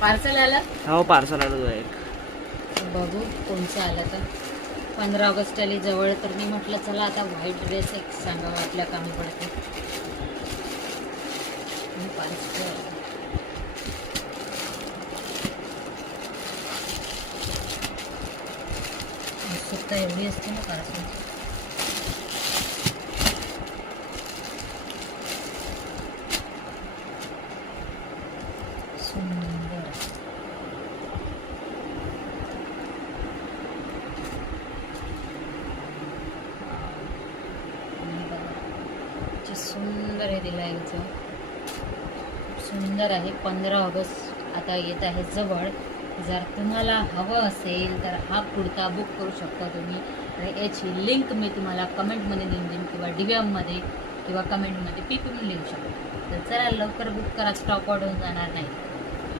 Parcel आलं. हो parcel आलं तुझं एक. बघू कोणचं आलं तर. 15 ऑगस्ट आली जवळ, तर मी म्हटलं चला आता व्हाईट ड्रेस एक सांगावा आपल्या कामी पडते. पार्सल उत्सुकता एवढी असते ना पार्सल. सुंदर सुंदर हे दिलं आहे. सुंदर आहे. 15 ऑगस्ट आता येत आहे जवळ. जर तुम्हाला हवं असेल तर हा कुर्ता बुक करू शकता तुम्ही. आणि याची लिंक मी तुम्हाला कमेंटमध्ये देऊन देईन किंवा DMमध्ये किंवा कमेंटमध्ये PP म्हणून लिहू शकता. तर चला लवकर बुक करा, स्टॉक आउट होऊन जाणार नाही.